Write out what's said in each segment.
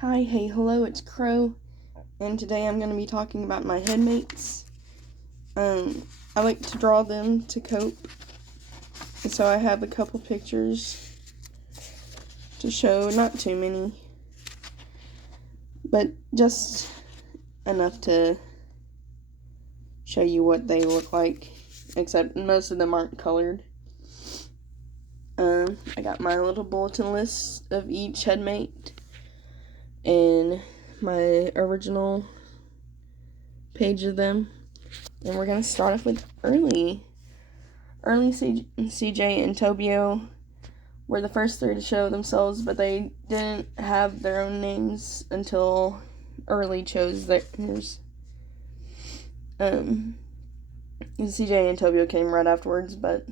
Hi, hey, hello, it's Crow, and today I'm going to be talking about my headmates. I like to draw them to cope, and so I have a couple pictures to show, not too many, but just enough to show you what they look like, except most of them aren't colored. I got my little bulletin list of each headmate, and my original page of them. And we're going to start off with Early. Early, CJ, and Tobio were the first three to show themselves, but they didn't have their own names until Early chose theirs. CJ and Tobio came right afterwards, but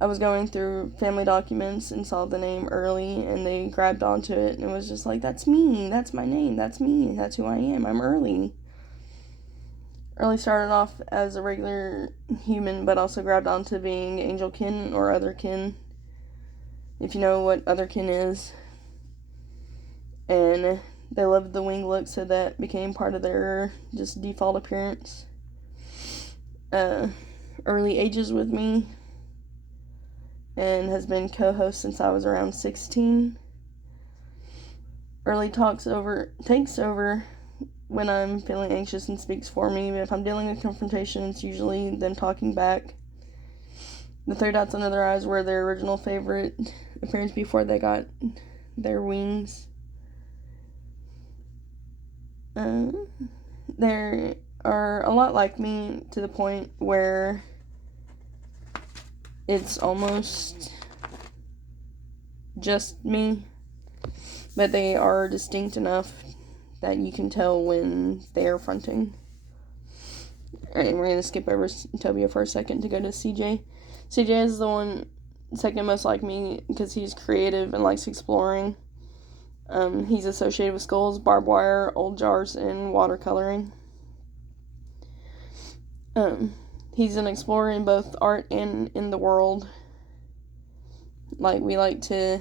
I was going through family documents and saw the name Early, and they grabbed onto it, and it was just like, that's me, that's my name, that's me, that's who I am, I'm Early. Early started off as a regular human, but also grabbed onto being angelkin or otherkin, if you know what otherkin is. And they loved the wing look, so that became part of their just default appearance. Early ages with me and has been co-host since I was around 16. Early takes over when I'm feeling anxious and speaks for me. If I'm dealing with confrontation, it's usually them talking back. The three dots under their eyes were their original favorite appearance before they got their wings. They are a lot like me to the point where it's almost just me, but they are distinct enough that you can tell when they are fronting. Alright, we're going to skip over Tobio for a second to go to CJ. CJ is the one second most like me because he's creative and likes exploring. He's associated with skulls, barbed wire, old jars, and watercoloring. He's an explorer in both art and in the world. Like, we like to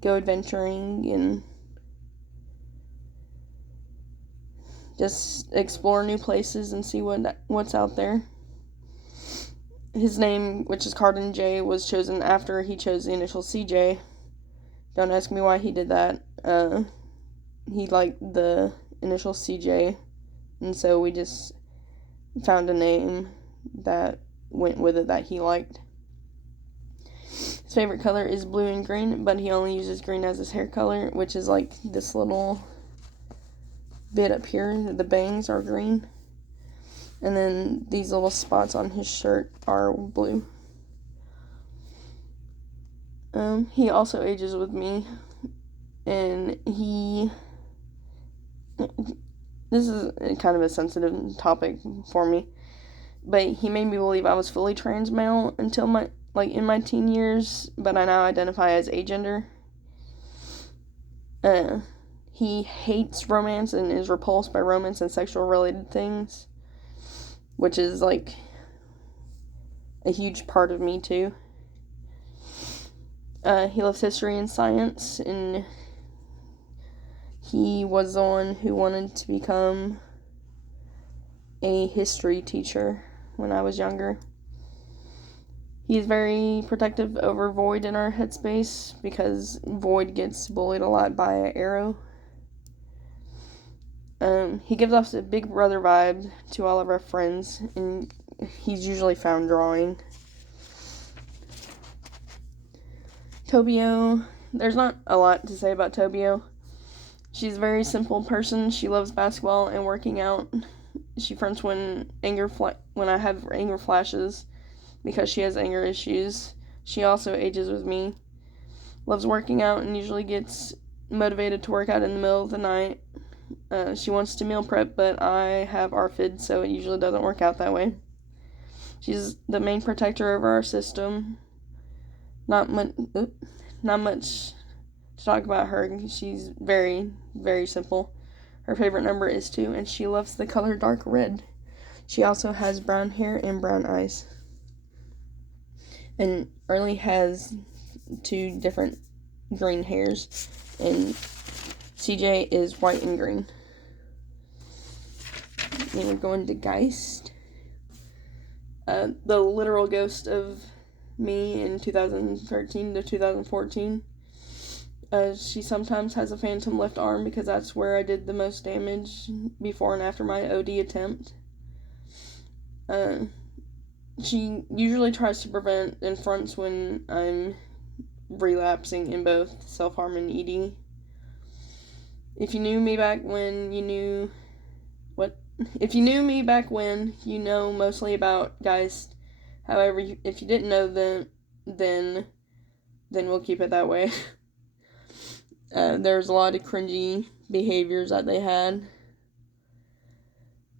go adventuring and just explore new places and see what's out there. His name, which is Cardin J, was chosen after he chose the initial CJ. Don't ask me why he did that. He liked the initial CJ, and so we just found a name that went with it that he liked. His favorite color is blue and green, but he only uses green as his hair color, which is like this little bit up here. The bangs are green, and then these little spots on his shirt are blue. He also ages with me, and this is kind of a sensitive topic for me, but he made me believe I was fully trans male until in my teen years, but I now identify as agender. He hates romance and is repulsed by romance and sexual related things, which is like a huge part of me too. He loves history and science, and he was the one who wanted to become a history teacher when I was younger. He's very protective over Void in our headspace because Void gets bullied a lot by Arrow. He gives off a big brother vibe to all of our friends, and he's usually found drawing. Tobio, there's not a lot to say about Tobio. She's a very simple person. She loves basketball and working out. She fronts when I have anger flashes because she has anger issues. She also ages with me. Loves working out and usually gets motivated to work out in the middle of the night. She wants to meal prep, but I have ARFID, so it usually doesn't work out that way. She's the main protector of our system. Not much to talk about her. She's very, very simple. Her favorite number is 2, and she loves the color dark red. She also has brown hair and brown eyes. And Early has 2 different green hairs, and CJ is white and green. Then we're going to Geist. The literal ghost of me in 2013 to 2014. She sometimes has a phantom left arm because that's where I did the most damage before and after my OD attempt. She usually tries to prevent and fronts when I'm relapsing in both self-harm and ED. If you knew me back when, you knew... If you knew me back when, you know mostly about Geist. However, if you didn't know them, then we'll keep it that way. There's a lot of cringy behaviors that they had.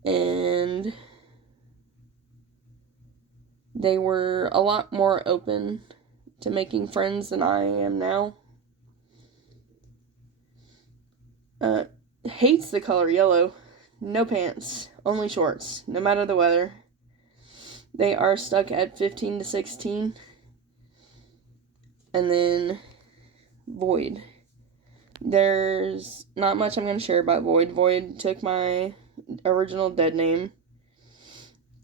And they were a lot more open to making friends than I am now. Hates the color yellow. No pants, only shorts, no matter the weather. They are stuck at 15 to 16. And then Void. There's not much I'm going to share about Void. Void took my original dead name.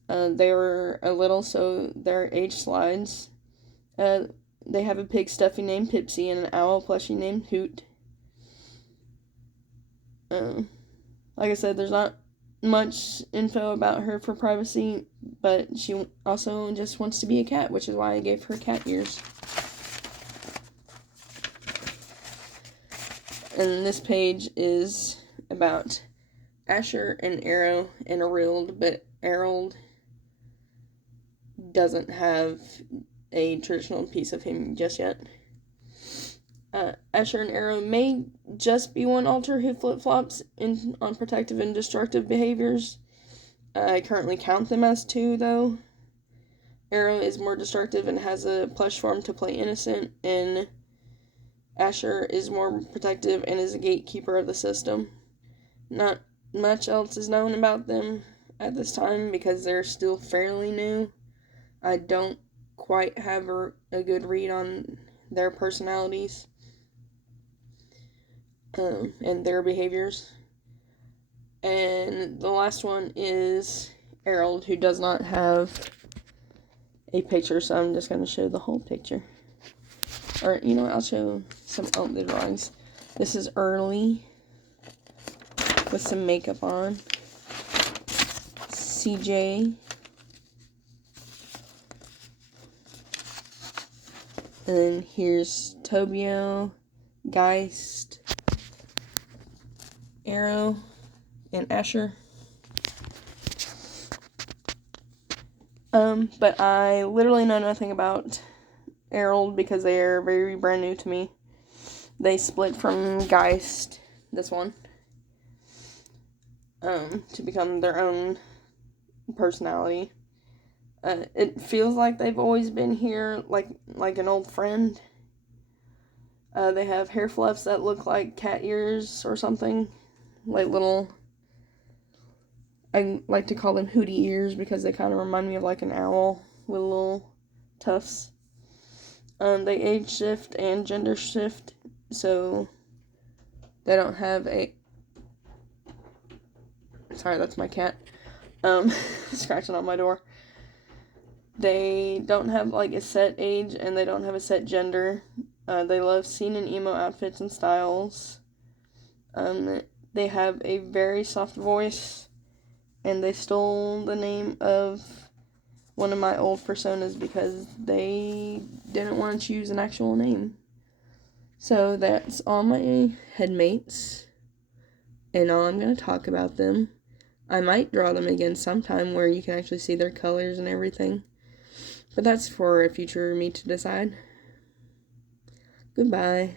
They were a little, so their age slides. They have a pig stuffy named Pipsy and an owl plushie named Hoot. Like I said, there's not much info about her for privacy, but she also just wants to be a cat, which is why I gave her cat ears. And this page is about Asher and Arrow and Arild, but Arild doesn't have a traditional piece of him just yet. Asher and Arrow may just be one alter who flip-flops on protective and destructive behaviors. I currently count them as two, though. Arrow is more destructive and has a plush form to play innocent, and Asher is more protective and is a gatekeeper of the system. Not much else is known about them at this time because they're still fairly new. I don't quite have a good read on their personalities and their behaviors. And the last one is Arild, who does not have a picture, so I'm just going to show the whole picture. Or, you know what, I'll show some of the drawings. This is early, with some makeup on. CJ. And then here's Tobio, Geist, Arrow, and Asher. But I literally know nothing about Arild because they are very brand new to me. They split from Geist, this one, to become their own personality. It feels like they've always been here, like an old friend. They have hair fluffs that look like cat ears or something, like little. I like to call them hootie ears because they kind of remind me of like an owl with little tufts. They age shift and gender shift, so they don't have a. Sorry, that's my cat. Scratching on my door. They don't have like a set age and they don't have a set gender. They love scene and emo outfits and styles. They have a very soft voice, and they stole the name of one of my old personas because they didn't want to choose an actual name. So that's all my headmates, and all I'm going to talk about them. I might draw them again sometime where you can actually see their colors and everything. But that's for a future me to decide. Goodbye.